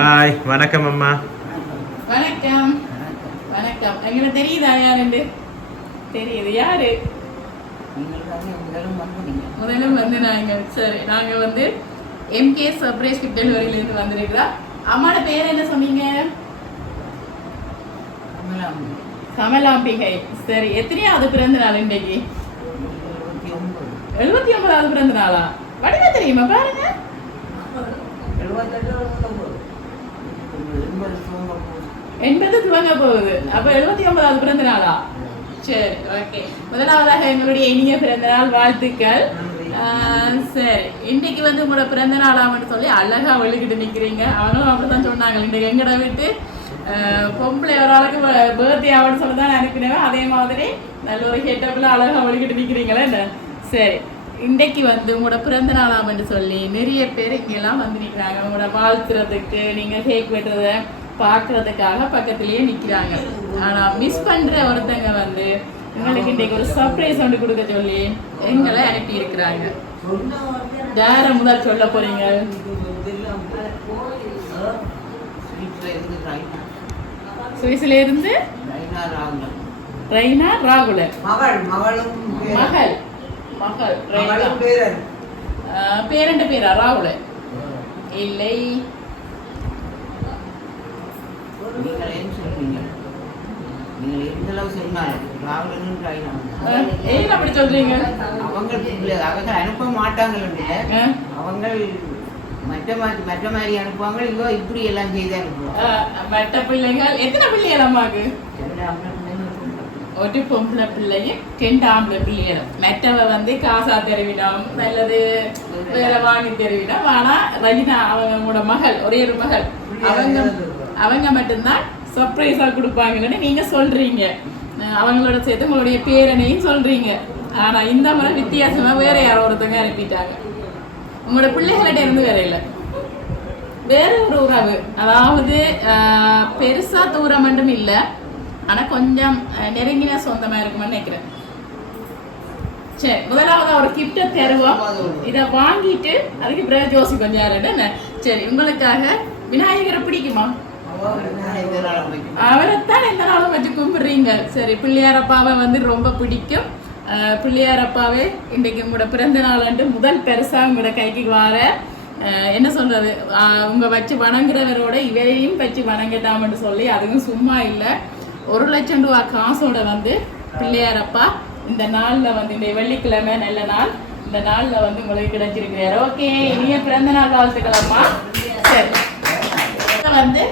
Hi, வணக்கம் அம்மா. வணக்கம். வணக்கம். எங்களுக்கு தெரியுதா யாருண்டு? தெரியுது. யாரு? முதலும் வந்து நாங்கள் சரி நாங்கள் வந்து எம்கே சர்ப்ரைஸ் கிஃப்ட் டெலிவரியிலேருந்து வந்திருக்கிறோம். அம்மாவோட பேர் என்ன சொன்னீங்க? கமலாம்பிகை. சரி, எத்தனையாவது பிறந்த நாள் இன்றைக்கு? 79வது பிறந்த நாளா? வடிவா தெரியுமா பாருங்க. 80 துவங்க போகுது. அப்ப 79வது பிறந்த நாளா? சரி, ஓகே. முதலாவதாக எங்களுடைய இனிய பிறந்த நாள் வாழ்த்துக்கள். சரி, இன்னைக்கு வந்து உங்களோட பிறந்த நாளாமன்னு சொல்லி அழகா வெளிக்கிட்டு நிக்கிறீங்க. அவங்களும் அப்படித்தான் சொன்னாங்க. இன்றைக்கு எங்கட விட்டு பொம்பளை ஒரு ஆளுக்கு பர்த்டே ஆகுன்னு சொல்லி தான் அனுப்பினேன். அதே மாதிரி நல்ல ஒரு ஹெட்டப்பில் அழகா வெளிக்கிட்டு நிற்கிறீங்களே என்ன. சரி, இன்றைக்கு வந்து உங்களோட பிறந்த நாளாமன்னு சொல்லி நிறைய பேர் இங்கெல்லாம் வந்து நிற்கிறாங்க. உங்களோட வாழ்த்துறதுக்கு, நீங்கள் கேக் வெட்டுறதை பார்க்கறதுக்காக பக்கத்துலேயே நிற்கிறாங்க. ஆனால் மிஸ் பண்ணுற ஒருத்தங்க வந்து எங்களுக்கு இன்றைக்கு ஒரு சர்ப்ரைஸ் ஒன்று கொடுக்க சொல்லி எங்களை அனுப்பி இருக்கிறாங்க. யார முதல் சொல்ல போறீங்க? சுவிஸ்ல இருந்து ரைனா ராகுல மகள் பேரண்ட பேரா ராகுல இல்லை. அப்படி சொல்றீங்க? அவங்க அனுப்ப மாட்டாங்க. அவங்க மற்ற மாதிரி அனுப்புவாங்க. இவ இப்படி எல்லாம் செய்து அனுப்புவாங்க. மற்ற பிள்ளைகள் எத்தனை பிள்ளைகள் அம்மாக்கு? ஒரு பொம்பளை பிள்ளைங்க 2 ஆம்பளை பிள்ளைகள். மற்றவ வந்து காசா தெரிவினோம் அல்லது வேற வாங்கி தெரிவினோம். ஆனா ரஜினா அவங்களோட மகள், ஒரே ஒரு மகள், அவங்க மட்டும்தான் சர்ப்ரைஸா கொடுப்பாங்கன்னு நீங்க சொல்றீங்க. அவங்களோட சேர்த்து உங்களுடைய பேரனையும் சொல்றீங்க. ஆனா இந்த முறை வித்தியாசமா வேற யாரோ ஒருத்தங்க அனுப்பிட்டாங்க. உங்களோட பிள்ளைகளிட்ட இருந்து வேற இல்லை, வேற ஒரு உறவு. அதாவது பெருசா தூரம் மட்டும் இல்லை, ஆனா கொஞ்சம் நெருங்கின சொந்தமா இருக்குமான்னு நினைக்கிறேன். சரி, முதலாவது ஒரு கிஃப்ட தருவோம். இதை வாங்கிட்டு அதுக்கு பிறகு ஜோசி கொஞ்சம் யாருன்னு. சரி, உங்களுக்காக விநாயகரை பிடிக்குமா? அவரைத்தான் எந்த நாளும் வச்சு கும்பிடுறீங்க. சரி, பிள்ளையாரப்பாவை வந்து ரொம்ப பிடிக்கும். பிள்ளையாரப்பாவே இன்றைக்கு உங்களோட பிறந்த நாள் அன்று முதல் பெருசா உங்களோட கைக்கு வர என்ன சொல்றது, உங்க வச்சு வணங்குறவரோட இவரையும் வச்சு வணங்கட்டாமன்னு சொல்லி அதுவும் சும்மா இல்லை. 1 லட்சம் ரூபா காசோட வந்து பிள்ளையாரப்பா இந்த நாளில் வந்து இந்த வெள்ளிக்கிழமை நல்ல நாள், இந்த நாளில் வந்து உங்களுக்கு கிடைச்சிருக்கிறாரு. ஓகே, இனிய பிறந்த நாள் வாழ்த்துக்கலாமா. சரி, வந்து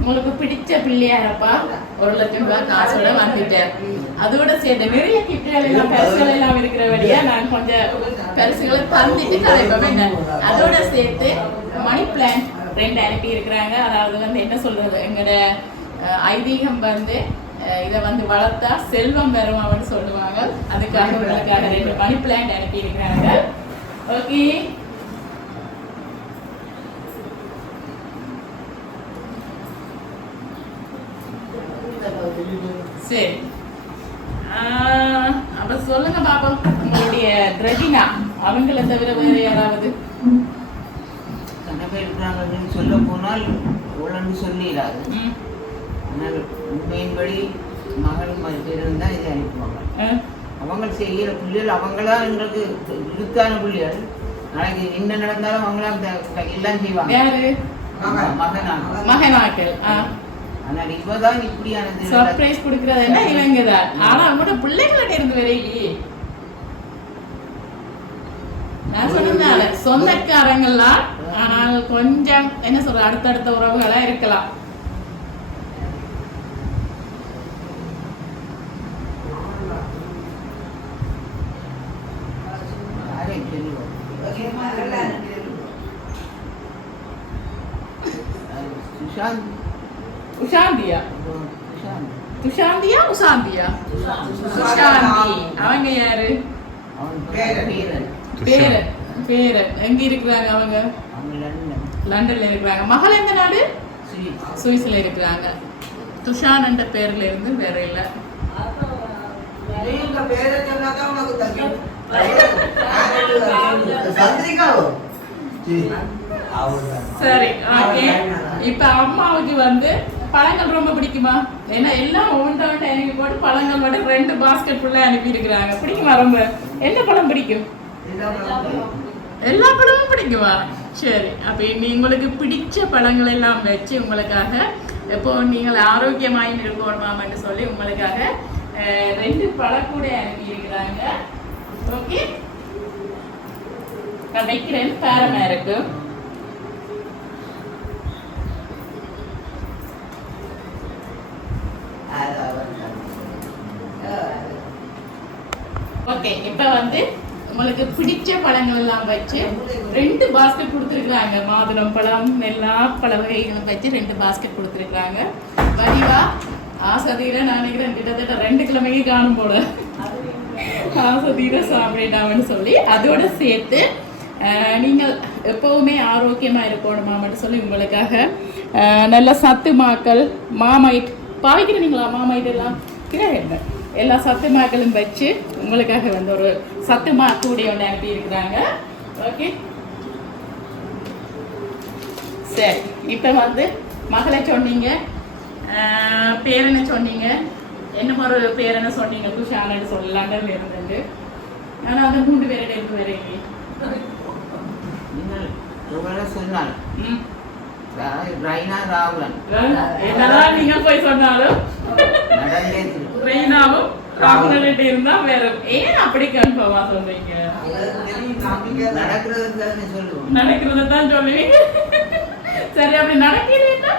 உங்களுக்கு பிடிச்ச பிள்ளையாரப்பா 1 லட்சம் ரூபாய் காசோட வந்துட்டார். அதோட சேர்ந்து நிறைய கிஃப்ட்கள் எல்லாம் பரிசுகள் எல்லாம் இருக்கிறபடியா நான் கொஞ்சம் பரிசுகளை தந்துட்டு கலைப்பேன். அதோட சேர்த்து மணி பிளான்ட் 2 அனுப்பி இருக்கிறாங்க. அதாவது வந்து என்ன சொல்றது, எங்களோட ஐதீகம் வந்து இதை வந்து வளர்த்தா செல்வம் வரும் அப்படின்னு சொல்லுவாங்க. அதுக்காக உங்களுக்காக 2 மணி பிளான்ட் அனுப்பி இருக்கிறாங்க. ஓகே, சரி. அப்ப சொல்லுங்க பாப்போம், உங்களுடைய ரஜினா அவங்கள தவிர வேற யாராவது கணவர் இருக்கிறாங்கன்னு சொல்ல போனால் உடனே சொல்லிடாது. ஆனால் உண்மையின்படி மகளும் மறுபேரும் தான் இதை அனுப்புவாங்க. அவங்க செய்கிற பிள்ளைகள் அவங்களா எங்களுக்கு இருக்கான பிள்ளைகள். நாளைக்கு என்ன நடந்தாலும் அவங்களா எல்லாம் செய்வாங்க. யாரு? மகனாக்கள். ஆனால் இப்பதான் இப்படியானது சர்ப்ரைஸ் கொடுக்கறது என்ன இவங்கதான். ஆனா அவங்களோட பிள்ளைகளிட்ட இருந்து வரையிலே நான் சொன்னதுனால சொந்தக்காரங்கள்லாம், ஆனால் கொஞ்சம் என்ன சொல்ற அடுத்தடுத்த உறவுகளா இருக்கலாம். உஷாந்தியா துஷாந்தியா உசாந்தியா? சுஷாந்தி. அவங்க யாரு? பேரன். எங்க இருக்கிறாங்க அவங்க? லண்டன்ல இருக்கிறாங்க. மகள் எந்த நாடு? சுவிஸ்ல இருக்கிறாங்க. துஷான் என்ற பேர்ல இருந்து வேற இல்ல. சரி, ஓகே. இப்ப அம்மாவுக்கு வந்து பழங்கள் ரொம்ப பிடிக்குமா? ஏன்னா எல்லாம் ஒவ்வொன்றை அனுப்பி போட்டு பழங்கள் மட்டும் 2 பாஸ்கெட் ஃபுல்லா அனுப்பி இருக்கிறாங்க. பிடிக்குமா ரொம்ப? என்ன பழம் பிடிக்கும்? எல்லா பழமும் பிடிக்குமா? சரி, அப்ப உங்களுக்கு பிடிச்ச பழங்கள் எல்லாம் வச்சு உங்களுக்காக எப்போ நீங்கள் ஆரோக்கியமாய் இருக்கணுமான்னு சொல்லி உங்களுக்காக 2 பழக்கூட அனுப்பி இருக்கிறாங்க. ஓகே, நான் வைக்கிறேன். பேரமா இருக்கு. ஓகே, இப்ப வந்து உங்களுக்கு பிடிச்ச பழங்கள் எல்லாம் வச்சு 2 பாஸ்கெட் கொடுத்துருக்காங்க. மாதுளம் பழம் எல்லா பழ வகைகளும் வச்சு 2 பாஸ்கெட் கொடுத்துருக்காங்க. வடிவா ஆசதீர நான் நினைக்கிறேன் கிட்டத்தட்ட 2 கிழமைக்கு காணும் போல ஆசதீர சாப்பிடாமன்னு சொல்லி அதோட சேர்த்து நீங்கள் எப்பவுமே ஆரோக்கியமா இருக்கணுமான்னு சொல்லி உங்களுக்காக நல்ல சத்து மாக்கள் மாமைட் பாவிக்கிறீங்களா? மாமைட் எல்லாம் கிடையாது, எல்லா சத்து மாக்களும் வச்சு உங்களுக்காக வந்து ஒரு சத்து மா கூடிய ஒன்று அனுப்பி இருக்கிறாங்க. ஓகே, சரி. இப்போ வந்து மகளை சொன்னீங்க, பேரனை சொன்னீங்க, என்ன ஒரு பேரனை சொன்னீங்க, துஷானு சொல்லலாங்க இருந்தது. ஆனால் அந்த 3 பேரோட இருந்து வேற சொன்னாங்க என்னதான் நீங்க போய் சொன்னாலும் ரெய்னாவும் ராகுலன்ட்டு இருந்தா வேற. ஏன் அப்படி கன்ஃபார்மா சொல்றீங்க? நடக்கிறத தான் சொல்லுவீங்க. சரி, அப்படி நடக்கிறீங்கன்னா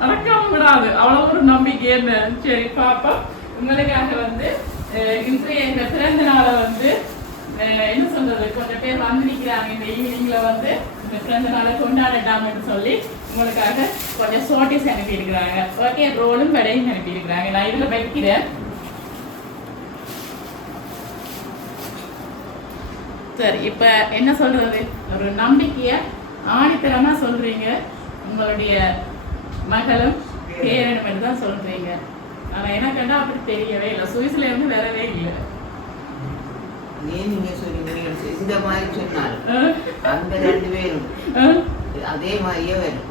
நடக்காம விடாது, அவ்வளவு ஒரு நம்பிக்கை என்ன. சரி பாப்பா, உங்களுக்காக வந்து இன்றைய இந்த பிறந்த நாளை வந்து என்ன சொல்றது, கொஞ்சம் பேர் வந்து நிற்கிறாங்க. இந்த ஈவினிங்ல வந்து இந்த பிறந்த நாளை கொண்டாடட்டாங்கன்னு சொல்லி உங்களுக்காக கொஞ்சம் சோட்டிஸ் அனுப்பி இருக்கிறாங்க. ஓகே, ரோலும் வடையும் அனுப்பி இருக்கிறாங்க. நான் இதுல வைக்கிறேன். சரி, இப்ப என்ன சொல்றது, ஒரு நம்பிக்கைய ஆணித்தரமா சொல்றீங்க. உங்களுடைய மகளும் பேரனும் தான் சொல்றீங்க. ஆனா எனக்கு அப்படி தெரியவே இல்லை. சுவிஸ்ல இருந்து வரவே இல்லை. ஏன் நீங்க சொல்றீங்க இந்த மாதிரி சொன்னால் அந்த 2 பேரும் அதே மாதிரியே வரும்.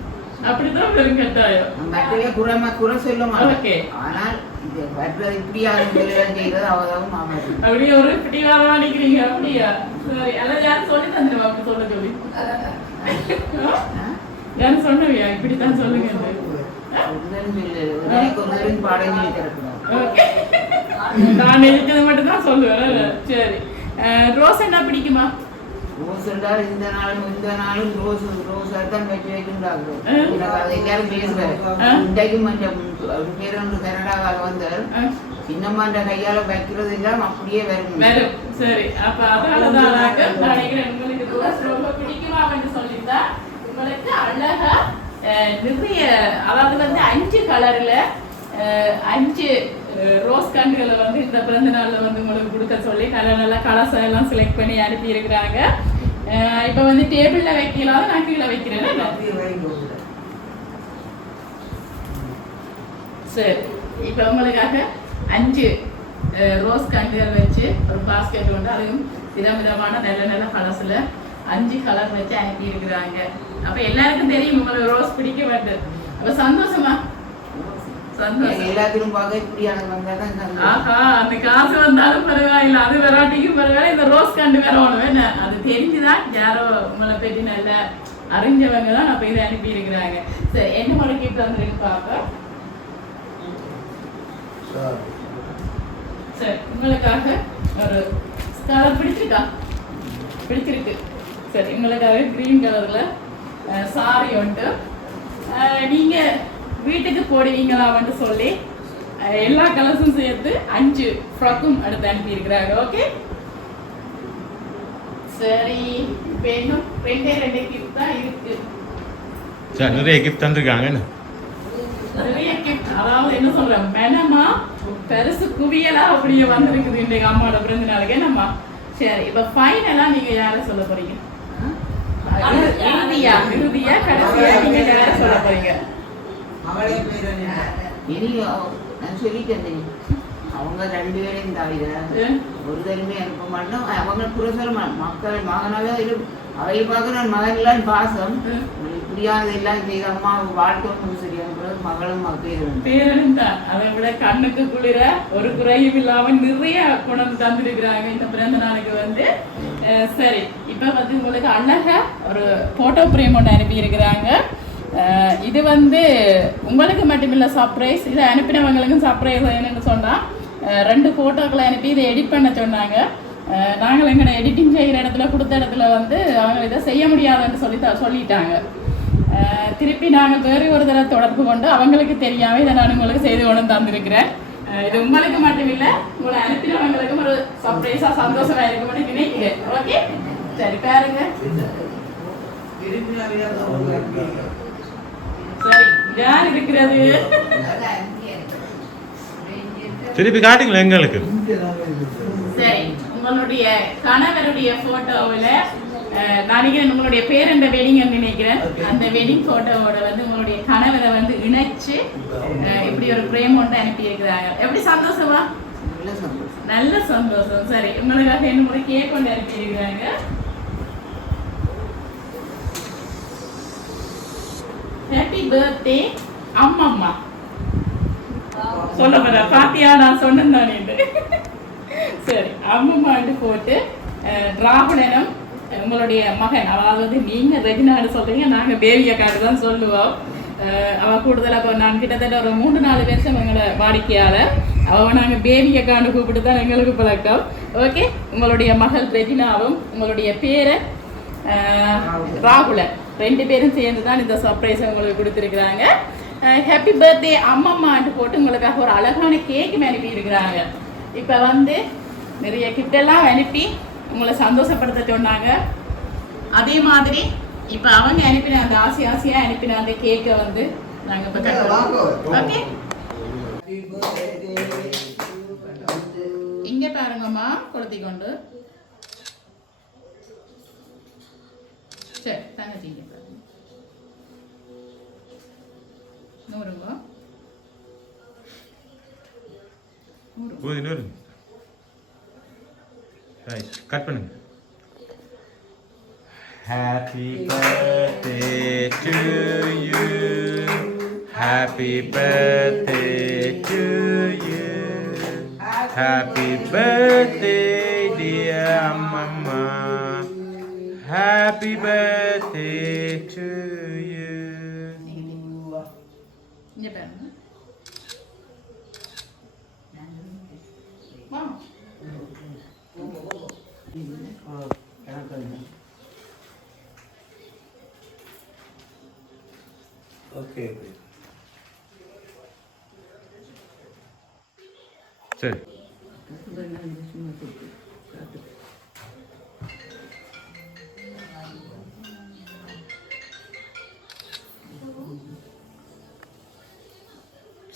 அப்படிதான் வரும் கட்டாயம். மற்றவே குறை சொல்ல மாட்டேன். ஆனால் இது வர்றது இப்படியாக செய்யறது அவதாவும் மாமாது. அப்படியே ஒரு பிடிவாதமா நினைக்கிறீங்க. அப்படியா? சரி, அதான் யாரும் சொல்லி தந்துடுவா அப்படி சொல்ல சொல்லி. யாரும் சொன்னவியா இப்படித்தான் சொல்லுங்க. பாடம் சொல்லி தரக்கூடாது. நான் நினைச்சது மட்டும் தான் சொல்லுவேன். சரி, ரோஸ் என்ன பிடிக்குமா? ரோஸ் என்றால் இந்த நாளும் ரோஸ் தான் வச்சு வைக்கின்றாங்க. எல்லாரும் பேசுறாரு. இன்றைக்கும் பேருந்து கனடாவால் வந்து சின்னம்மாண்ட கையால வைக்கிறது எல்லாம் அப்படியே வரும். சரி, அப்ப அதனாலதான் நினைக்கிறேன் உங்களுக்கு ரோஸ் ரொம்ப பிடிக்குமா என்று சொல்லியிருந்தா உங்களுக்கு அழகா நிறைய, அதாவது வந்து 5 கலர்ல 5 ரோஸ் கண்டுகளை வந்து இந்த பிறந்த நாள்ல வந்து உங்களுக்கு கொடுக்க சொல்லி நல்ல கலர்ஸ் எல்லாம் செலக்ட் பண்ணி அனுப்பி இருக்கிறாங்க. இப்ப வந்து டேபிள்ல வைக்கலாம், நான் கீழே வைக்கிறேன். சரி, இப்ப உங்களுக்காக 5 ரோஸ் கண்டுகள் வச்சு ஒரு பாஸ்கெட் உண்டு. அதுவும் விதவிதமான நல்ல கலர்ஸ்ல 5 கலர் வச்சு அனுப்பி இருக்கிறாங்க. அப்ப எல்லாருக்கும் தெரியும் உங்களுக்கு ரோஸ் பிடிக்க மாட்டேன். அப்ப சந்தோஷமா? எல்லாத்திலும் பார்க்க இப்படியான வந்தாதான். ஆஹா, அந்த காசு வந்தாலும் பரவாயில்ல, அது வெராட்டிக்கும் பரவாயில்ல, இந்த ரோஸ் கண்டு வேற ஒண்ணு என்ன அது தெரிஞ்சுதான் யாரோ உங்களை பற்றி நல்ல அறிஞ்சவங்க தான் அப்ப இதை அனுப்பி இருக்கிறாங்க. சரி, என்ன முறைக்கிட்டு வந்துருக்கு பாப்பா. சரி, உங்களுக்காக ஒரு கலர் பிடிச்சிருக்கா? பிடிச்சிருக்கு. சரி, உங்களுக்காக கிரீன் கலர்ல சாரி உண்டு. நீங்க வீட்டுக்கு போடுவீங்களான்னு சொல்லி எல்லா கலர்ஸும் சேர்த்து 5 ஃப்ராக்கும் எடுத்து அனுப்பி இருக்கிறாங்க. ஓகே, சரி. இப்போ இன்னும் 2 கிஃப்ட் தான் இருக்கு. சார், நிறைய கிஃப்ட் தந்துருக்காங்க. நிறைய கிஃப்ட், அதாவது என்ன சொல்றேன், மேடமா பெருசு குவியலா அப்படியே வந்திருக்குது இன்றைக்கு அம்மாவோட பிறந்த நாளுக்கு. என்னம்மா? சரி, இப்போ ஃபைனலா நீங்க யாரை சொல்ல போறீங்க? இறுதியா கடைசியா நீங்க யாரை சொல்ல போறீங்க? நான் சொல்லிட்டேன், அவங்க 2 பேரையும் தாவிர ஒரு தருமே இருக்க மாட்டோம். அவங்க குறை சொல்ல மக்கள் மகனாவே அவையை பார்க்க நான் மகன்லாம் பாசம் இப்படி முடியாத எல்லாம் செய்த அம்மா வாழ்க்கை ஒன்றும் சரியான மகளும் பேரனும் தான். அதை விட கண்ணுக்கு குளிர ஒரு குறையும் இல்லாம நிறைய குணம் தந்துருக்குறாங்க இந்த பிறந்த நாளுக்கு வந்து. சரி, இப்ப வந்து உங்களுக்கு அழகா ஒரு போட்டோ பிரேம் ஒன்று அனுப்பி இருக்கிறாங்க. இது வந்து உங்களுக்கு மட்டுமில்ல சர்ப்ரைஸ், இதை அனுப்பினவங்களுக்கும் சர்ப்ரைஸ். என்னன்னு சொன்னா 2 போட்டோக்களை அனுப்பி இதை எடிட் பண்ண சொன்னாங்க. நாங்கள் எங்களை எடிட்டிங் செய்கிற இடத்துல கொடுத்த இடத்துல வந்து அவங்க இதை செய்ய முடியாதுன்னு சொல்லிட்டாங்க. திருப்பி நாங்கள் வேறு ஒரு தடவை தொடர்பு கொண்டு அவங்களுக்கு தெரியாமல் இதை நான் உங்களுக்கு செய்து கொண்டு தந்திருக்கிறேன். இது உங்களுக்கு மட்டும் இல்லை, உங்களை அனுப்பினவங்களுக்கும் ஒரு சர்ப்ரைஸாக சந்தோஷமாக இருக்கும்னு நினைக்கிறேன். ஓகே, சரி பாருங்க. சரி, யார் இருக்கிறது? திருப்பி காட்டுங்களா எங்களுக்கு. சரி, உங்களுடைய கணவருடைய போட்டோவில் நினைக்கிறேன் உங்களுடைய பேரண்ட வெட்டிங் நினைக்கிறேன். அந்த வெட்டிங் போட்டோவோட வந்து உங்களுடைய கணவரை வந்து இணைச்சு இப்படி ஒரு பிரேம் ஒன்று அனுப்பி இருக்கிறாங்க. எப்படி சந்தோஷமா? நல்ல சந்தோஷம். சரி, உங்களுக்காக என்ன கேக் கொண்டு அனுப்பி இருக்கிறாங்க. ஹாப்பி பர்த்டே அம்மம்மா. சொல்ல போற பாத்தியா, நான் சொன்னேன். சரி, அம்மம்மாண்டு போட்டு ராகுலனும் உங்களுடைய மகன், அதாவது நீங்க ரெஜினாடு சொல்றீங்க, நாங்க பேபிய கார்டு தான் சொல்லுவோம். அவ கூடுதலாக நான் கிட்டத்தட்ட ஒரு 3-4 வருஷம் எங்களை வாடிக்கையாளர். அவ நாங்க பேபிய கார்டு கூப்பிட்டு தான் எங்களுக்கு பழக்கம். ஓகே, உங்களுடைய மகள் ரெஜினாவும் உங்களுடைய பேரை ராகுலன் 2 பேரும் சேர்ந்து தான் இந்த சர்ப்ரைஸை உங்களுக்கு கொடுத்துருக்குறாங்க. ஹாப்பி பர்த்டே அம்மம்மான்ட்டு போட்டு உங்களுக்காக ஒரு அழகான கேக்கு அனுப்பி இருக்கிறாங்க. இப்போ வந்து நிறைய கிட்டெல்லாம் அனுப்பி உங்களை சந்தோஷப்படுத்த சொன்னாங்க. அதே மாதிரி இப்போ அவங்க அனுப்பின அந்த ஆசையாக அனுப்பின அந்த கேக்கை வந்து நாங்கள் இப்போ கட்டுறோம். ஓகே, இங்கே பாருங்கம்மா, கொளுத்தி கொண்டு. சரி, தங்கச்சிங்க பாருங்க. நூறுங்க நூறு கட் பண்ணுங்க. Happy birthday to you, happy birthday to you, happy birthday dear mama, happy birthday to you. இங்கே பாருங்க. Okay. சரி,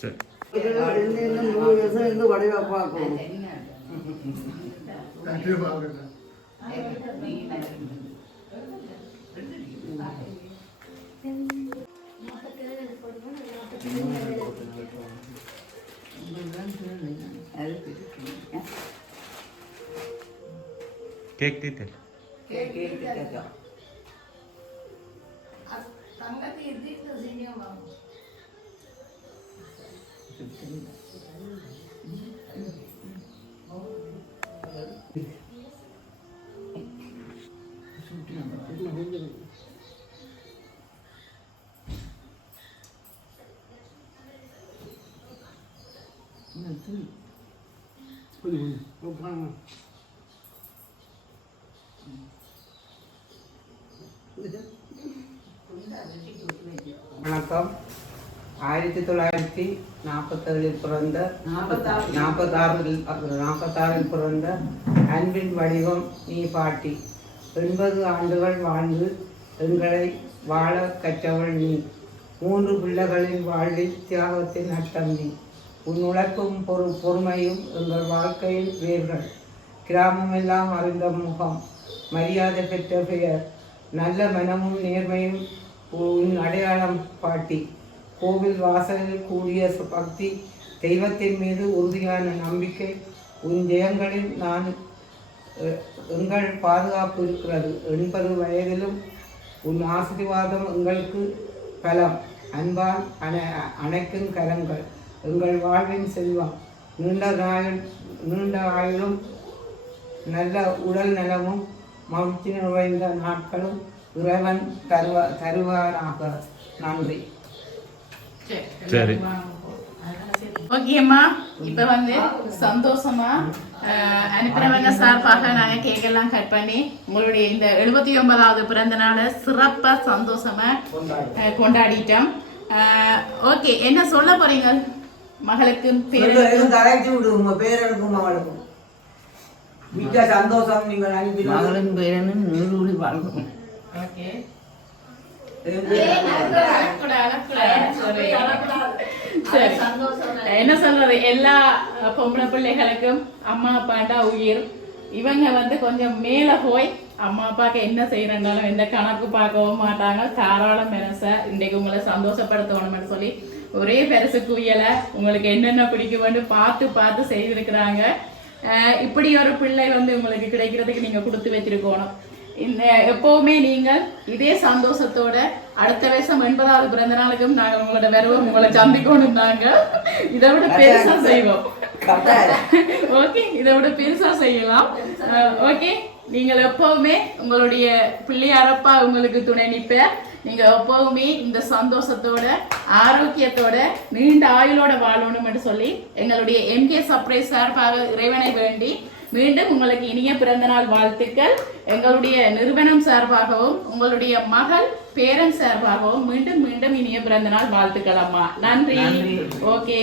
சரி. கேக் டீட்டெயில் வணக்கம். 1947 பிறந்த 46 பிறந்த அன்பின் வடிவம் நீ பாட்டி. 80 ஆண்டுகள் வாழ்ந்து எங்களை வாழ கற்றவள் நீ. 3 பிள்ளைகளின் வாழ்வில் தியாகத்தின் அர்த்தம் நீ. உன் உழைப்பும் பொறுமையும் எங்கள் வாழ்க்கையின் வேர்கள். கிராமமெல்லாம் அறிந்த முகம், மரியாதை பெற்ற பெயர், நல்ல மனமும் நேர்மையும் உன் அடையாளம் பாட்டி. கோவில் வாசலில் கூடிய பக்தி, தெய்வத்தின் மீது உறுதியான நம்பிக்கை. உன் ஜெயங்களில் எங்கள் பாதுகாப்பு இருக்கிறது. 80 வயதிலும் உன் ஆசீர்வாதம் எங்களுக்கு பலம், அன்பால் அணைக்கும் கரங்கள், எங்கள் வாழ்வின் செல்வம், நீண்ட ஆயுளும் நல்ல உடல் நலமும் மகிழ்ச்சி நிறைந்த நாட்களும் இறைவன் தருவாராக. நன்றி. சரி. ஓகேம்மா, இப்ப வந்து சந்தோஷமா அனுப்பினவங்க சார்பாக நாங்க கேக் எல்லாம் கட் பண்ணி உங்களுடைய இந்த 79வது பிறந்த நாளை சிறப்பா சந்தோஷமா கொண்டாடிட்டோம். ஓகே, என்ன சொல்ல போறீங்க மகளுக்கு? உங்க பேரனுக்கும் மகளுக்கும் மிக்க சந்தோஷம். நீங்கள் அனுப்பி மகளும் பேரனும் நீடூழி வாழ்க்கணும். ஓகே, என்ன சொல்றது, எல்லா பொம்பளை பிள்ளைகளுக்கும் அம்மா அப்பாண்டா உயிர். இவங்க வந்து கொஞ்சம் மேல போய் அம்மா அப்பாவுக்கு என்ன செய்யறனாலும் எந்த கணக்கு பார்க்கவும் மாட்டாங்க. தாராள மனசை இன்றைக்கு உங்களை சந்தோஷப்படுத்தணும்னு சொல்லி ஒரே பெருசு குவியலை உங்களுக்கு என்னென்ன பிடிக்கும்னு பார்த்து பார்த்து செய்திருக்கிறாங்க. இப்படி ஒரு பிள்ளை வந்து உங்களுக்கு கிடைக்கிறதுக்கு நீங்க கொடுத்து வச்சிருக்கணும். இந்த எப்பவுமே நீங்கள் இதே சந்தோஷத்தோட அடுத்த வருஷம் 80வது பிறந்த நாளுக்கும் நாங்கள் உங்களோட வருவோம், உங்களை சந்திக்கணும். நாங்க இதை விட பெருசா செய்வோம். ஓகே, இதை விட பெருசா செய்யலாம். ஓகே, நீங்கள் எப்பவுமே உங்களுடைய பிள்ளையாரப்பா உங்களுக்கு துணை நிற்ப. நீங்க எப்பவுமே இந்த சந்தோஷத்தோட ஆரோக்கியத்தோட நீண்ட ஆயுளோட வாழணும்னு சொல்லி எங்களுடைய MK சர்ப்ரைஸ் சார்பாக இறைவனை வேண்டி மீண்டும் உங்களுக்கு இனிய பிறந்தநாள் வாழ்த்துக்கள். எங்களுடைய நிறுவனம் சார்பாகவும் உங்களுடைய மகள் பேரன் சார்பாகவும் மீண்டும் மீண்டும் இனிய பிறந்தநாள் வாழ்த்துக்கள் அம்மா. நன்றி. ஓகே.